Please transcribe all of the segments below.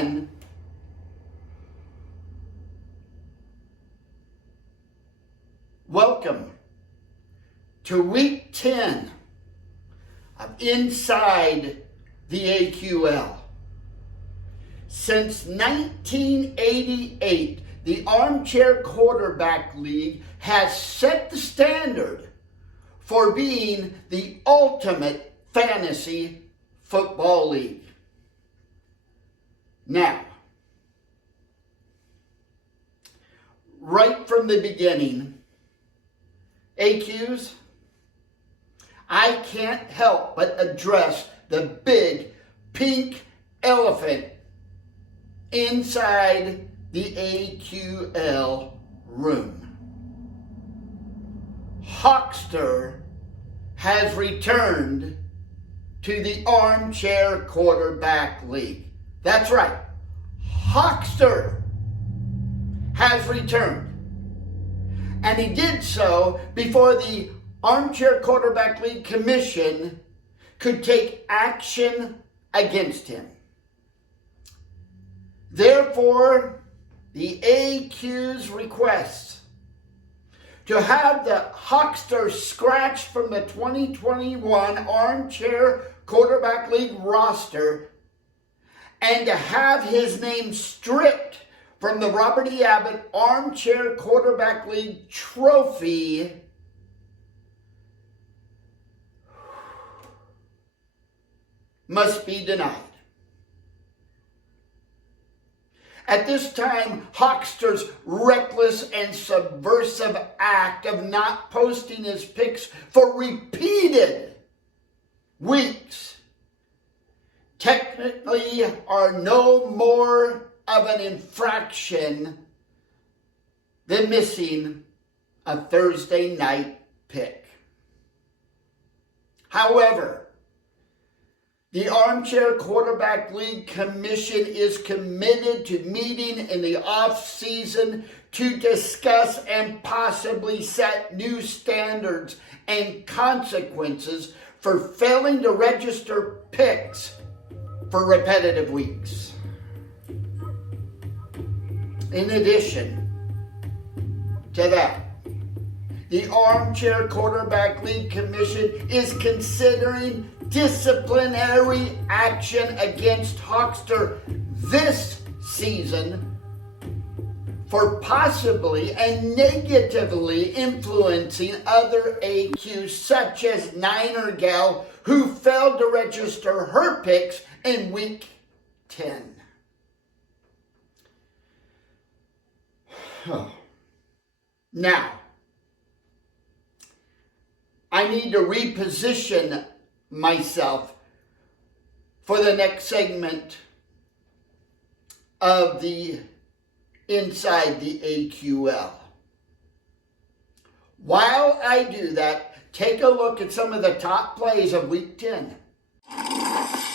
10. Welcome to week 10 of Inside the AQL. Since 1988, the Armchair Quarterback League has set the standard for being the ultimate fantasy football league. Now, right from the beginning, AQs, I can't help but address the big pink elephant inside the AQL room. Hawkster has returned to the Armchair Quarterback League. That's right. Hawkster has returned. And he did so before the Armchair Quarterback League Commission could take action against him. Therefore, the AQ's requests to have the Hawkster scratched from the 2021 Armchair Quarterback League roster and to have his name stripped from the Robert E. Abbott Armchair Quarterback League trophy must be denied. At this time, Hawkster's reckless and subversive act of not posting his picks for repeated weeks technically are no more of an infraction than missing a Thursday night pick. However, the Armchair Quarterback League Commission is committed to meeting in the off-season to discuss and possibly set new standards and consequences for failing to register picks for repetitive weeks. In addition to that, the Armchair Quarterback League Commission is considering disciplinary action against Hawkster this season for possibly and negatively influencing other AQs such as Niner Gal, who failed to register her picks in week 10. Now, I need to reposition myself for the next segment of the Inside the AQL. While I do that, take a look at some of the top plays of week 10.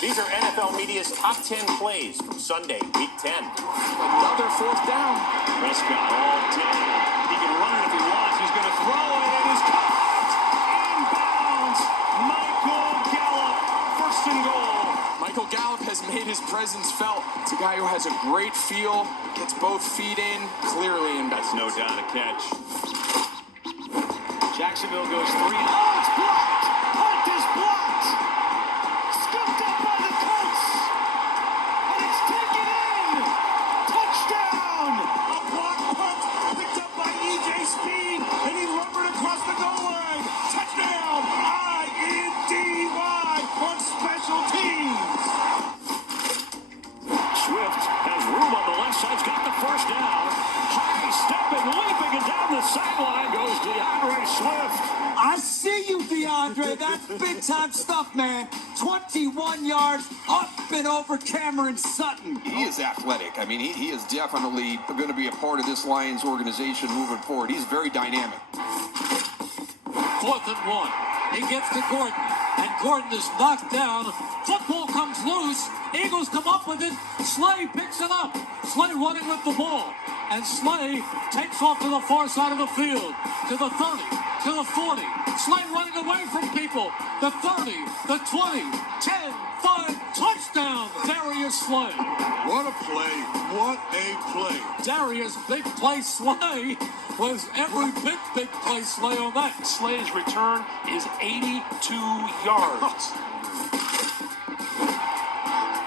These are NFL Media's top 10 plays from Sunday, week 10. Another fourth down. Prescott all day. He can run it if he wants. He's going to throw it. It is caught. Inbounds. Michael Gallup. First and goal. Michael Gallup has made his presence felt. It's a guy who has a great feel, gets both feet in, clearly in. That's no doubt a catch. Jacksonville goes three. Oh, it's blocked. Punt is blocked. Scooped up by the Colts. And it's taken in. Touchdown. A block punt picked up by E.J. Speed. And he lumbered across the goal line. Touchdown. I-N-D-Y on special teams. Swift has room on the left side. He's got the first down. High stepping, leaping, and down the sideline goes DeAndre Swift. I see you, DeAndre. That's big-time stuff, man. 21 yards up and over Cameron Sutton. He is athletic. I mean, he is definitely going to be a part of this Lions organization moving forward. He's very dynamic. 4th and 1. He gets to Gordon, and Gordon is knocked down. Football comes loose. Eagles come up with it. Slay picks it up. Slay running with the ball. And Slay takes off to the far side of the field. To the 30, to the 40. Slay running away from people. The 30, the 20, 10, 5, touchdown. Darius Slay. What a play. What a play. Darius big play Slay was every big play Slay on that. Slay's return is 82 yards.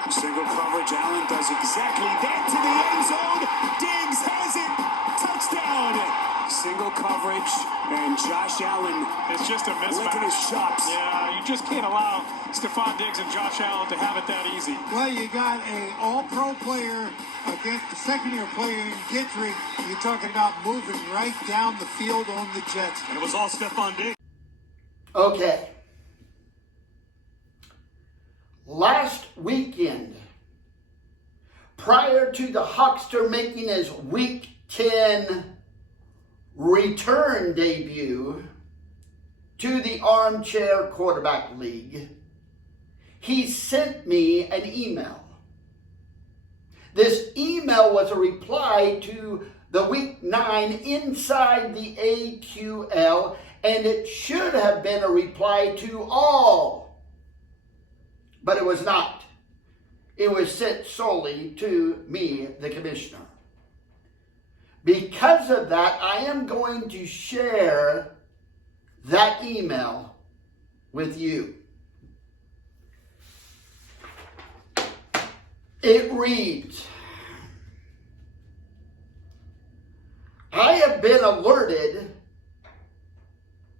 Single coverage. Allen does exactly that to the end zone. Diggs has it. Touchdown. Single coverage, and Josh Allen It's just a mismatch. licking his chops. Yeah, you just can't allow Stephon Diggs and Josh Allen to have it that easy. Well, you got an all-pro player against the second-year player in Gittrick. You're talking about moving right down the field on the Jets. And it was all Stephon Diggs. Okay. Last weekend, prior to the Hawkster making his Week 10 return debut to the Armchair Quarterback League, he sent me an email. This email was a reply to the Week 9 Inside the AQL, and it should have been a reply to all, but it was not. It was sent solely to me, the commissioner. Because of that, I am going to share that email with you. It reads, I have been alerted,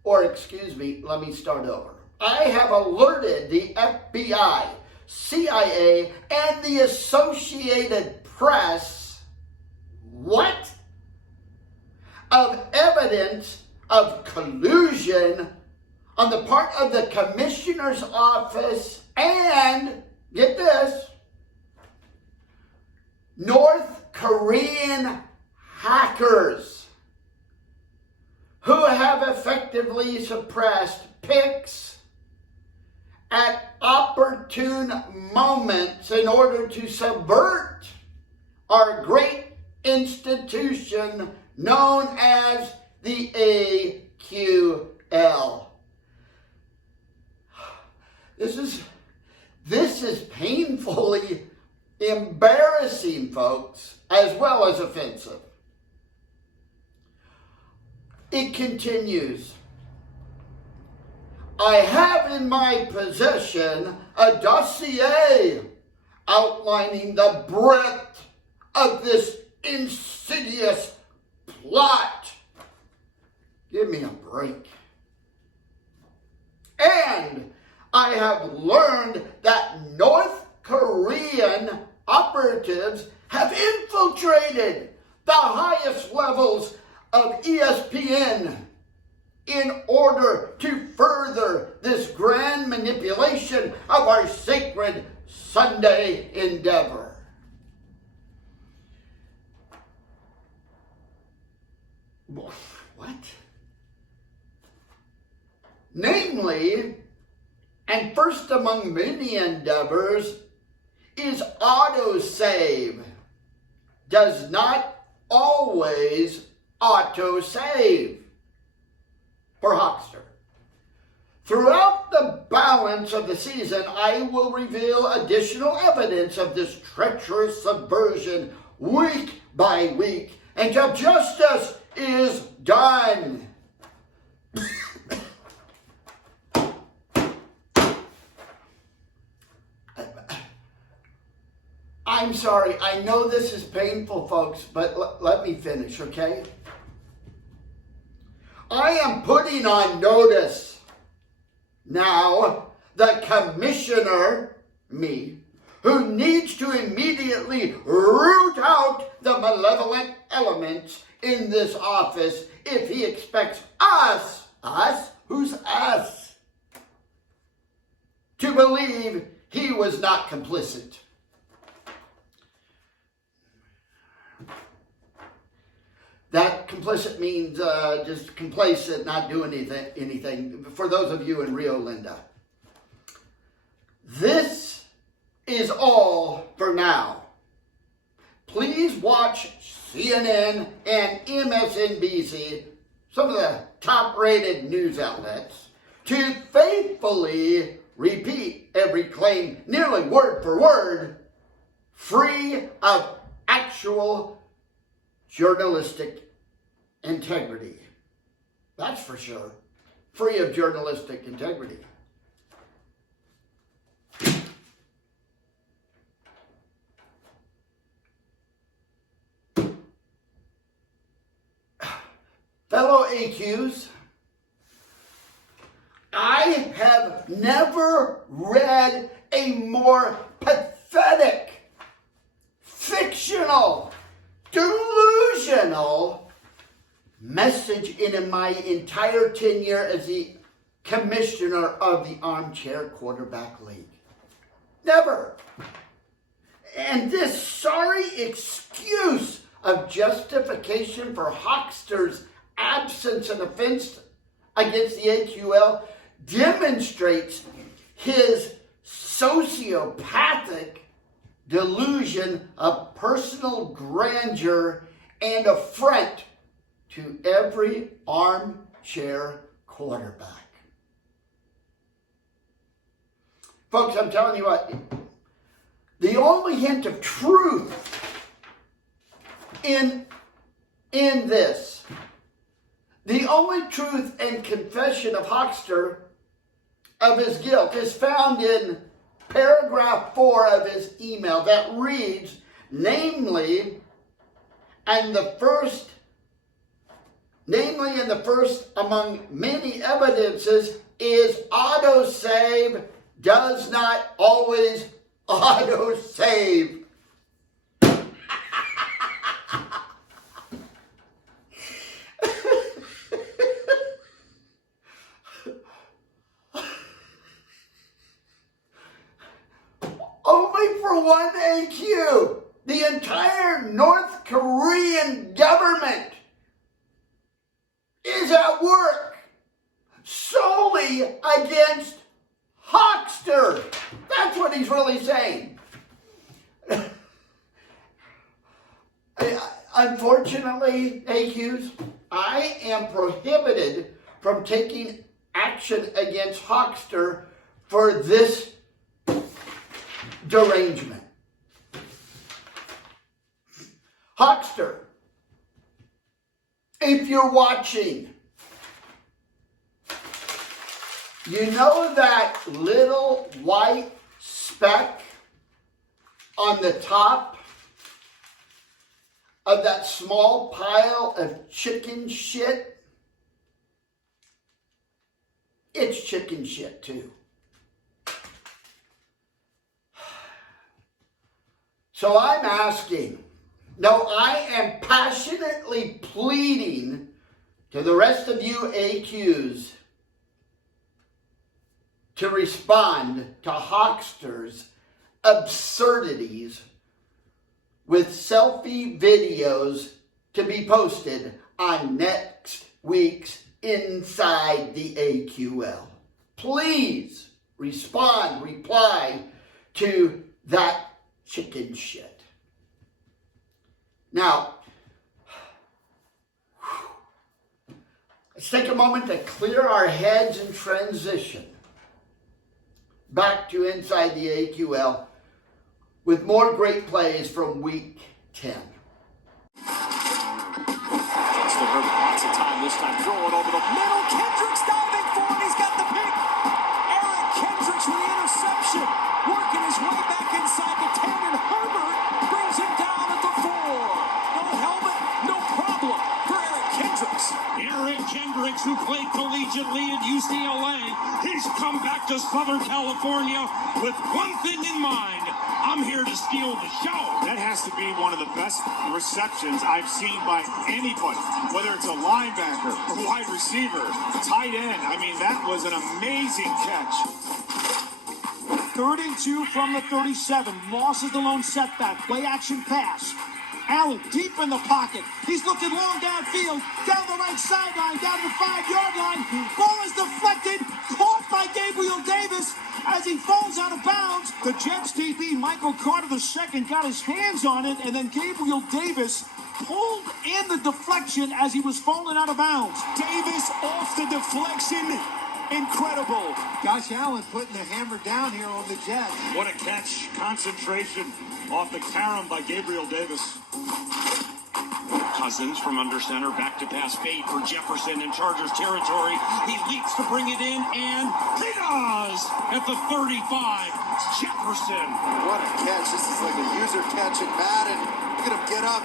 let me start over. I have alerted the FBI, CIA, and the Associated Press, what? Of evidence of collusion on the part of the commissioner's office and, get this, North Korean hackers who have effectively suppressed picks at opportune moments in order to subvert our great institution known as the AQL. This is painfully embarrassing, folks, as well as offensive. It continues. I have in my possession a dossier outlining the breadth of this insidious plot. Give me a break. And I have learned that North Korean operatives have infiltrated the highest levels of ESPN in order to further this grand manipulation of our sacred Sunday endeavor. What? Namely, and first among many endeavors, is autosave. Does not always autosave for Hawkster. Throughout the balance of the season, I will reveal additional evidence of this treacherous subversion week by week until justice is done. I'm sorry, I know this is painful, folks, but let me finish, okay? I am putting on notice now the commissioner, me, who needs to immediately root out the malevolent elements in this office if he expects us, who's us, to believe he was not complicit. That complicit means just complacent, not doing anything. For those of you in Rio Linda. This is all for now. Please watch CNN and MSNBC, some of the top-rated news outlets, to faithfully repeat every claim, nearly word for word, free of actual journalistic integrity. That's for sure. Free of journalistic integrity. Fellow AQs, I have never read a more pathetic, fictional, delusional message in my entire tenure as the commissioner of the Armchair Quarterback League. Never. And this sorry excuse of justification for Hochster's absence and offense against the AQL demonstrates his sociopathic delusion of personal grandeur and affront to every armchair quarterback. Folks, I'm telling you what, the only hint of truth in this, the only truth and confession of Hochster of his guilt is found in paragraph 4 of his email that reads, namely in the first among many evidences is autosave does not always autosave. Only for one AQ, the entire North Korean government is at work solely against Hochster. That's what he's really saying. Unfortunately, AQs, I am prohibited from taking action against Hochster for this derangement. Hochster, if you're watching, you know that little white speck on the top of that small pile of chicken shit? It's chicken shit too. So I'm asking, no, I am passionately pleading to the rest of you AQs to respond to Hochster's absurdities with selfie videos to be posted on next week's Inside the AQL. Please reply to that chicken shit. Now, let's take a moment to clear our heads and transition back to Inside the AQL with more great plays from Week 10. Justin Herbert lots of time this time, throwing over the middle. Kendricks diving for it. He's got the pick. Eric Kendricks with the interception, working his way back inside the 10, and Herbert brings him down at the 4. No helmet, no problem for Eric Kendricks. Eric Kendricks, who played collegiately at UCLA, he's come back to Southern California with one thing in mind. I'm here to steal the show. That has to be one of the best receptions I've seen by anybody, whether it's a linebacker, a wide receiver, tight end. I mean, that was an amazing catch. 3rd and 2 from the 37. Moss is the lone setback. Play action pass. Allen deep in the pocket. He's looking long downfield. Down the right sideline. Down the 5-yard line. Ball is deflected. Caught by Gabriel Davis as he falls out of bounds. The Jets DB, Michael Carter II, got his hands on it. And then Gabriel Davis pulled in the deflection as he was falling out of bounds. Davis off the deflection. Incredible. Josh Allen putting the hammer down here on the Jets. What a catch. Concentration off the carom by Gabriel Davis. Cousins from under center, back to pass fade for Jefferson in Chargers territory. He leaps to bring it in, and he does at the 35. It's Jefferson. What a catch. This is like a user catch in Madden. Look at him get up.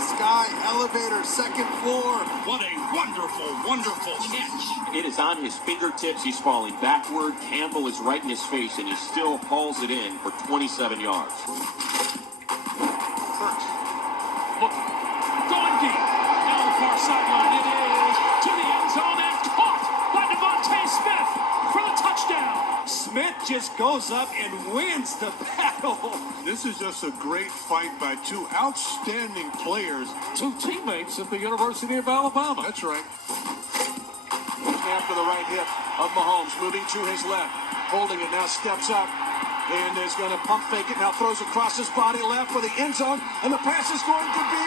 Sky, elevator, second floor. What a wonderful, wonderful catch. It is on his fingertips. He's falling backward. Campbell is right in his face, and he still hauls it in for 27 yards. Hurt. Look. Going deep. Down the far sideline. It is to the end zone and caught by Devontae Smith for the touchdown. Smith just goes up and wins the battle. This is just a great fight by two outstanding players. Two teammates at the University of Alabama. That's right. After the right hip of Mahomes, moving to his left, holding it now, steps up, and is going to pump fake it, now throws across his body left for the end zone, and the pass is going to be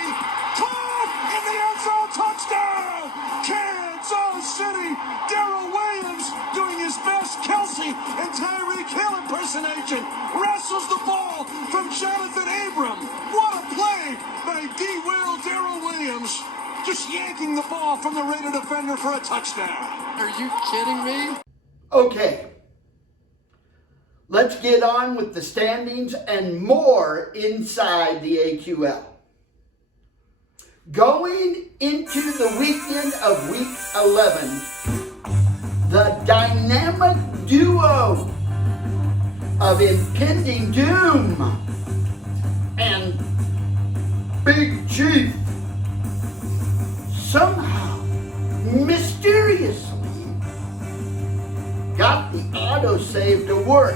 caught in the end zone, touchdown! Kansas City, Darrell Williams doing his best Kelsey and Tyreek Hill impersonation, wrestles the ball from Jonathan Abram. What a play by D-Will Darrell Williams, just yanking the ball from the Raider defender for a touchdown. Are you kidding me? Okay. Let's get on with the standings and more inside the AQL. Going into the weekend of Week 11, the dynamic duo of Impending Doom and Big Chief somehow, mysteriously, got the autosave to work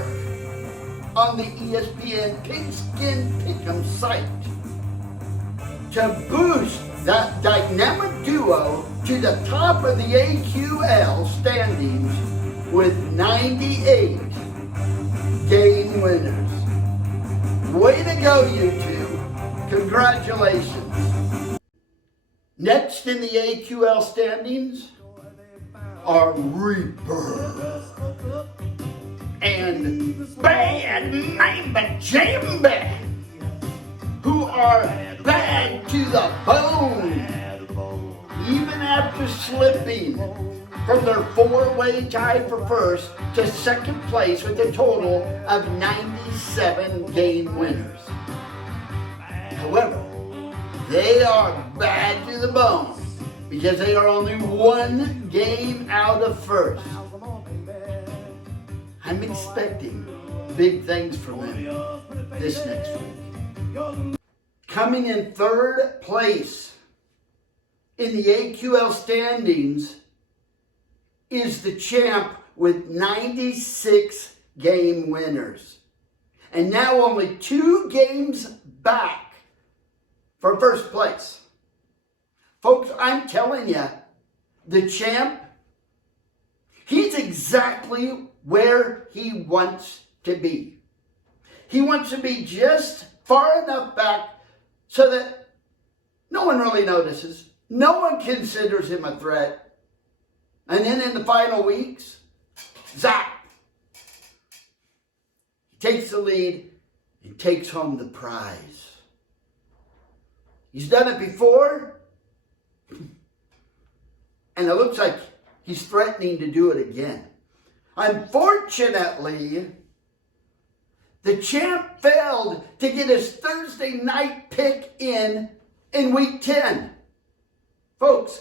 on the ESPN Pigskin Pick'em site to boost that dynamic duo to the top of the AQL standings with 98 game winners. Way to go, you two. Congratulations. Next in the AQL standings are Reaper and Bad Mamba Jamba, who are bad to the bone, even after slipping from their four-way tie for first to second place with a total of 97 game winners. However, they are bad to the bone because they are only one game out of first. I'm expecting big things from them this next week. Coming in third place in the AQL standings is the champ with 96 game winners. And now only 2 games back for first place. Folks, I'm telling you, the champ, he's exactly where he wants to be. He wants to be just far enough back so that no one really notices. No one considers him a threat. And then in the final weeks, zap! He takes the lead and takes home the prize. He's done it before, and it looks like he's threatening to do it again. Unfortunately, the champ failed to get his Thursday night pick in Week 10. Folks,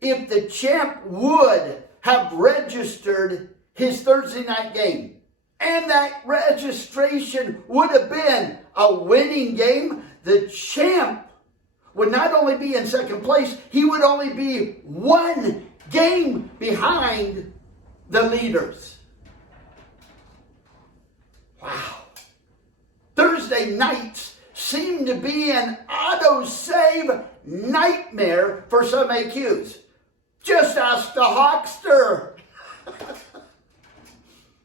if the champ would have registered his Thursday night game, and that registration would have been a winning game, the champ would not only be in second place, he would only be 1 game behind the leaders. Wow. Thursday nights seem to be an autosave nightmare for some AQs. Just ask the Hawkster.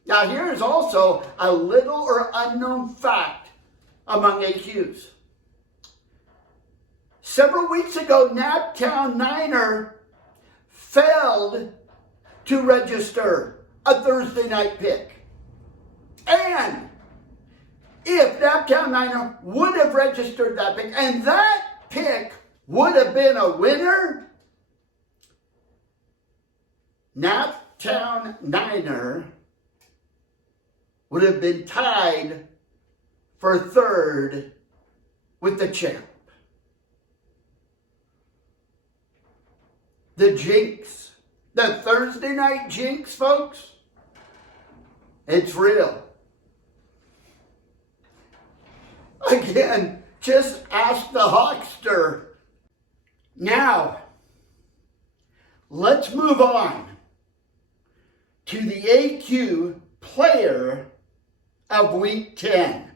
Now here's also a little or unknown fact among AQs. Several weeks ago, Naptown Niner failed to register a Thursday night pick. And if Naptown Niner would have registered that pick, and that pick would have been a winner, Naptown Niner would have been tied for third with the champ. The jinx, the Thursday night jinx, folks, it's real. Again, just ask the Hawkster. Now, let's move on to the AQ player of Week 10.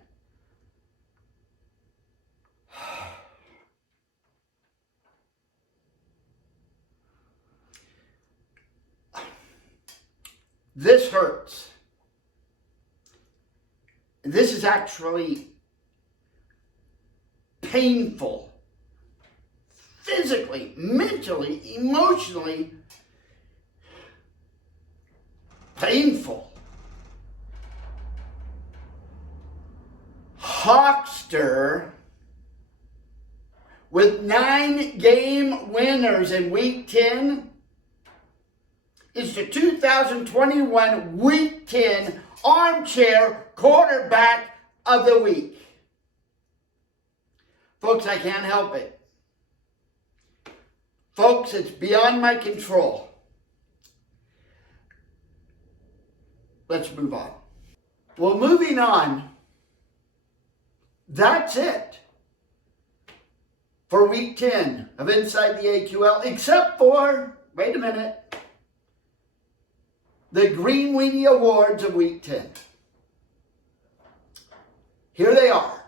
This hurts. This is actually painful. Physically, mentally, emotionally painful. Hawkster, with 9 game winners in Week 10, is the 2021 Week 10 Armchair Quarterback of the Week. Folks, I can't help it. Folks, it's beyond my control. Let's move on. Well, moving on, that's it for Week 10 of Inside the AQL, except for, wait a minute, the Green Weenie Awards of Week 10. Here they are.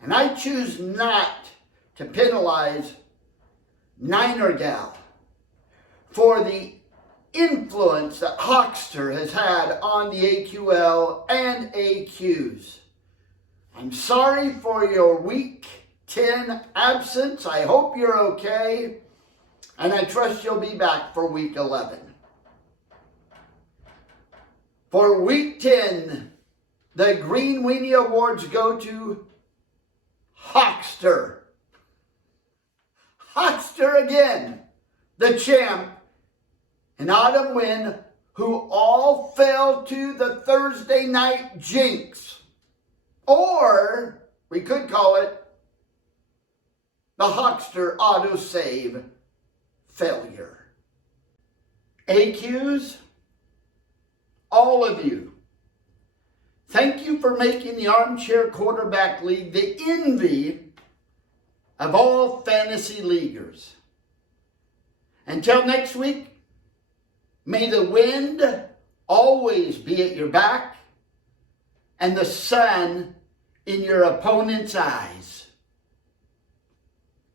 And I choose not to penalize Niner Gal for the influence that Hawkster has had on the AQL and AQs. I'm sorry for your Week 10 absence. I hope you're okay. And I trust you'll be back for Week 11. For Week 10, the Green Weenie Awards go to Hawkster. Hawkster again, the champ, and Autumn Wynn, who all fell to the Thursday night jinx. Or, we could call it, the Hawkster autosave failure. AQs, all of you, thank you for making the Armchair Quarterback League the envy of all fantasy leaguers. Until next week, may the wind always be at your back and the sun in your opponent's eyes.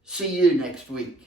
See you next week.